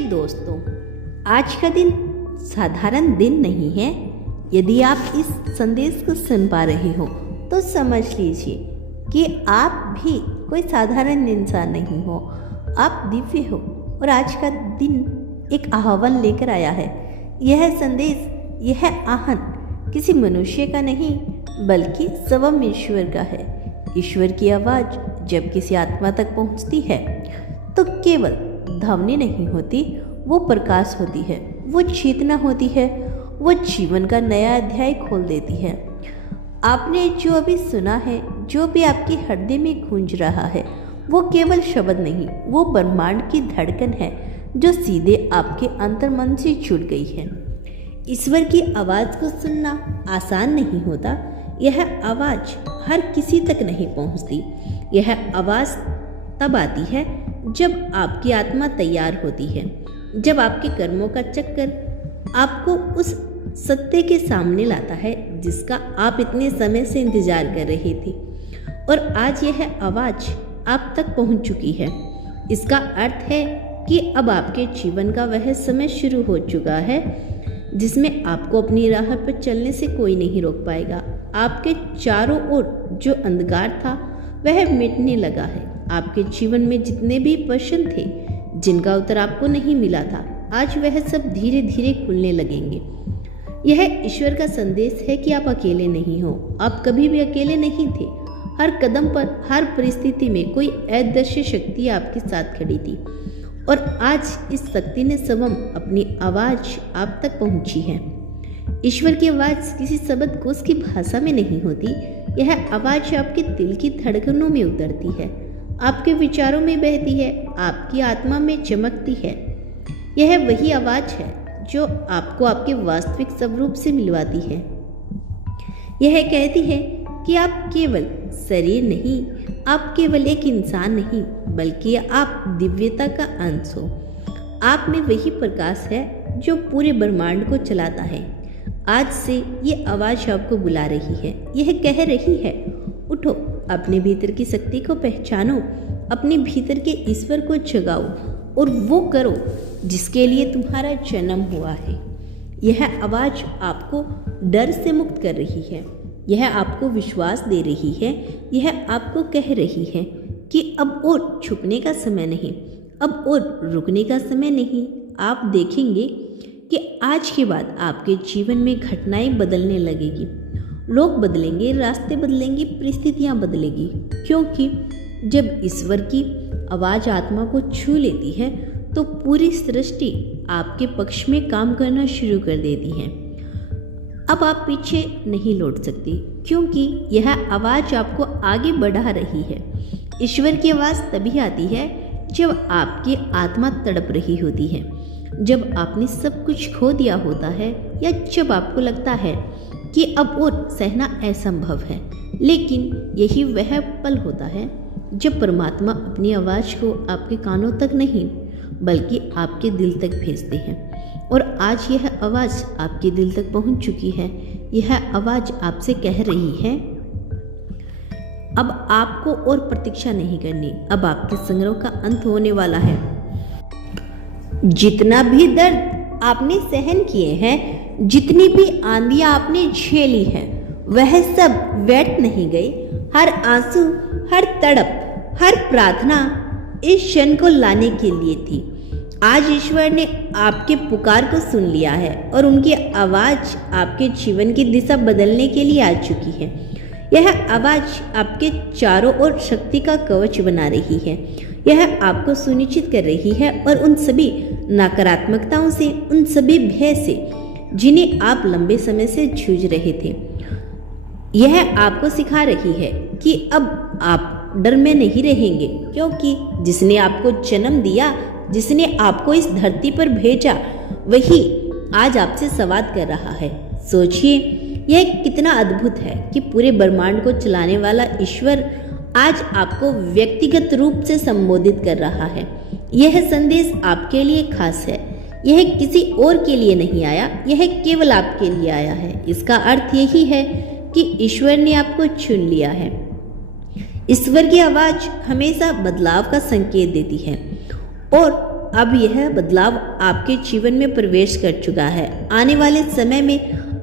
दोस्तों, आज का दिन साधारण दिन नहीं है। यदि आप इस संदेश को सुन पा रहे हो तो समझ लीजिए कि आप भी कोई साधारण इंसान नहीं हो, आप दिव्य हो। और आज का दिन एक आह्वान लेकर आया है। यह संदेश, यह आहन किसी मनुष्य का नहीं बल्कि स्वयं ईश्वर का है। ईश्वर की आवाज़ जब किसी आत्मा तक पहुंचती है तो केवल ध्वनि नहीं होती, वो प्रकाश होती है, वो चेतना होती है, वो जीवन का नया अध्याय खोल देती है। आपने जो अभी सुना है, जो भी आपके हृदय में गूंज रहा है, वो केवल शब्द नहीं, वो ब्रह्मांड की धड़कन है जो सीधे आपके अंतर्मन से जुड़ गई है। ईश्वर की आवाज़ को सुनना आसान नहीं होता। यह आवाज़ हर किसी तक नहीं पहुंचती। यह आवाज़ तब आती है जब आपकी आत्मा तैयार होती है, जब आपके कर्मों का चक्कर आपको उस सत्य के सामने लाता है जिसका आप इतने समय से इंतजार कर रहे थे। और आज यह आवाज़ आप तक पहुंच चुकी है। इसका अर्थ है कि अब आपके जीवन का वह समय शुरू हो चुका है जिसमें आपको अपनी राह पर चलने से कोई नहीं रोक पाएगा। आपके चारों ओर जो अंधकार था वह मिटने लगा है। आपके जीवन में जितने भी प्रश्न थे जिनका उत्तर आपको नहीं मिला था, आज वह सब धीरे धीरे खुलने लगेंगे। यह ईश्वर का संदेश है कि आप अकेले नहीं हो। आप कभी भी अकेले नहीं थे। हर कदम पर, हर परिस्थिति में कोई अदृश्य शक्ति आपके साथ खड़ी थी और आज इस शक्ति ने स्वयं अपनी आवाज़ आप तक पहुंची है। ईश्वर की आवाज़ किसी शब्दकोश की भाषा में नहीं होती। यह आवाज़ आपके दिल की धड़कनों में उतरती है, आपके विचारों में बहती है, आपकी आत्मा में चमकती है। यह वही आवाज़ है जो आपको आपके वास्तविक स्वरूप से मिलवाती है। यह कहती है कि आप केवल शरीर नहीं, आप केवल एक इंसान नहीं, बल्कि आप दिव्यता का अंश हो। आप में वही प्रकाश है जो पूरे ब्रह्मांड को चलाता है। आज से ये आवाज़ आपको बुला रही है। यह कह रही है, उठो, अपने भीतर की शक्ति को पहचानो, अपने भीतर के ईश्वर को जगाओ और वो करो जिसके लिए तुम्हारा जन्म हुआ है। यह आवाज़ आपको डर से मुक्त कर रही है। यह आपको विश्वास दे रही है। यह आपको कह रही है कि अब और छुपने का समय नहीं, अब और रुकने का समय नहीं। आप देखेंगे कि आज के बाद आपके जीवन में घटनाएं बदलने लगेगी। लोग बदलेंगे, रास्ते बदलेंगे, परिस्थितियां बदलेगी, क्योंकि जब ईश्वर की आवाज़ आत्मा को छू लेती है तो पूरी सृष्टि आपके पक्ष में काम करना शुरू कर देती है। अब आप पीछे नहीं लौट सकते, क्योंकि यह आवाज़ आपको आगे बढ़ा रही है। ईश्वर की आवाज़ तभी आती है जब आपकी आत्मा तड़प रही होती है, जब आपने सब कुछ खो दिया होता है, या जब आपको लगता है कि अब और सहना असंभव है। लेकिन यही वह पल होता है जब परमात्मा अपनी आवाज़ को आपके कानों तक नहीं बल्कि आपके दिल तक भेजते हैं। और आज यह आवाज़ आपके दिल तक पहुंच चुकी है। यह आवाज़ आपसे कह रही है, अब आपको और प्रतीक्षा नहीं करनी, अब आपके संग्रह का अंत होने वाला है। जितना भी दर्द आपने सहन किए हैं, जितनी भी आंधियां आपने झेली हैं, वह सब व्यर्थ नहीं गई। हर आंसू, हर तड़प, हर प्रार्थना इस क्षण को लाने के लिए थी। आज ईश्वर ने आपके पुकार को सुन लिया है और उनकी आवाज़ आपके जीवन की दिशा बदलने के लिए आ चुकी है। यह आवाज़ आपके चारों ओर शक्ति का कवच बना रही है। यह आपको सुनिश्चित कर रही है और उन सभी नकारात्मकताओं से, उन सभी भय से जिन्हें आप लंबे समय से जूझ रहे थे, यह आपको सिखा रही है कि अब आप डर में नहीं रहेंगे, क्योंकि जिसने आपको जन्म दिया, जिसने आपको इस धरती पर भेजा, वही आज आपसे संवाद कर रहा है। सोचिए, यह कितना अद्भुत है कि पूरे ब्रह्मांड को चलाने वाला ईश्वर आज आपको व्यक्तिगत रूप से संबोधित कर रहा है। यह संदेश आपके लिए खास है। यह किसी और के लिए नहीं आया, यह केवल आपके लिए आया है। इसका अर्थ यही है कि ईश्वर ने आपको चुन लिया है। ईश्वर की आवाज़ हमेशा बदलाव का संकेत देती है और अब यह बदलाव आपके जीवन में प्रवेश कर चुका है। आने वाले समय में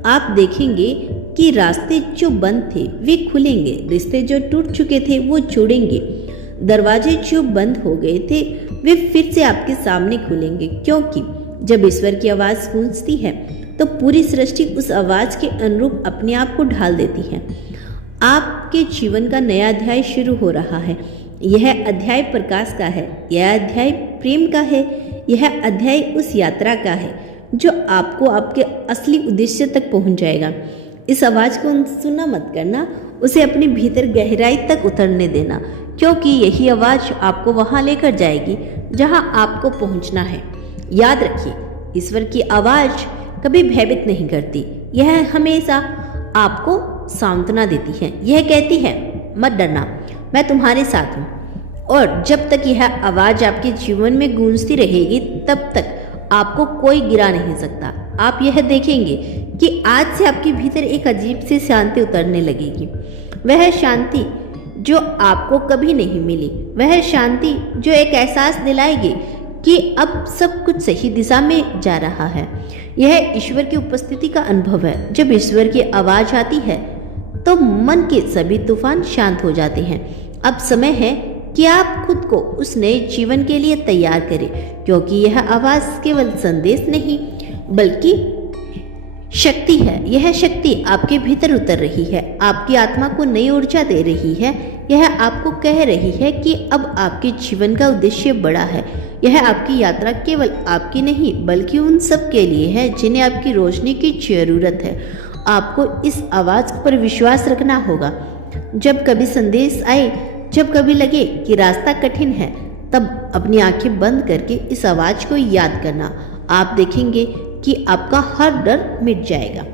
आप देखेंगे कि रास्ते जो बंद थे वे खुलेंगे, रिश्ते जो टूट चुके थे वो जुड़ेंगे, दरवाजे जो बंद हो गए थे वे फिर से आपके सामने खुलेंगे। क्योंकि जब ईश्वर की आवाज़ गूंजती है तो पूरी सृष्टि उस आवाज़ के अनुरूप अपने आप को ढाल देती है। आपके जीवन का नया अध्याय शुरू हो रहा है। यह अध्याय प्रकाश का है, यह अध्याय प्रेम का है, यह अध्याय उस यात्रा का है जो आपको आपके असली उद्देश्य तक पहुंच जाएगा। इस आवाज़ को सुनना मत करना, उसे अपने भीतर गहराई तक उतरने देना, क्योंकि यही आवाज़ आपको वहां लेकर जाएगी जहां आपको पहुंचना है। याद रखिए, ईश्वर की आवाज़ कभी भयभीत नहीं करती, यह हमेशा आपको सांत्वना देती है। यह कहती है, मत डरना, मैं तुम्हारे साथ हूँ। और जब तक यह आवाज़ आपके जीवन में गूंजती रहेगी तब तक आपको कोई गिरा नहीं सकता। आप यह देखेंगे कि आज से आपके भीतर एक अजीब सी शांति उतरने लगेगी। वह शांति जो आपको कभी नहीं मिली, वह शांति जो एक एहसास दिलाएगी कि अब सब कुछ सही दिशा में जा रहा है। यह ईश्वर की उपस्थिति का अनुभव है। जब ईश्वर की आवाज़ आती है तो मन के सभी तूफान शांत हो जाते हैं। अब समय है कि आप खुद को उस नए जीवन के लिए तैयार करें, क्योंकि यह आवाज़ केवल संदेश नहीं बल्कि शक्ति है। यह शक्ति आपके भीतर उतर रही है, आपकी आत्मा को नई ऊर्जा दे रही है। यह आपको कह रही है कि अब आपके जीवन का उद्देश्य बड़ा है। यह आपकी यात्रा केवल आपकी नहीं बल्कि उन सब के लिए है जिन्हें आपकी रोशनी की जरूरत है। आपको इस आवाज़ पर विश्वास रखना होगा। जब कभी संदेश आए, जब कभी लगे कि रास्ता कठिन है, तब अपनी आंखें बंद करके इस आवाज़ को याद करना। आप देखेंगे कि आपका हर डर मिट जाएगा।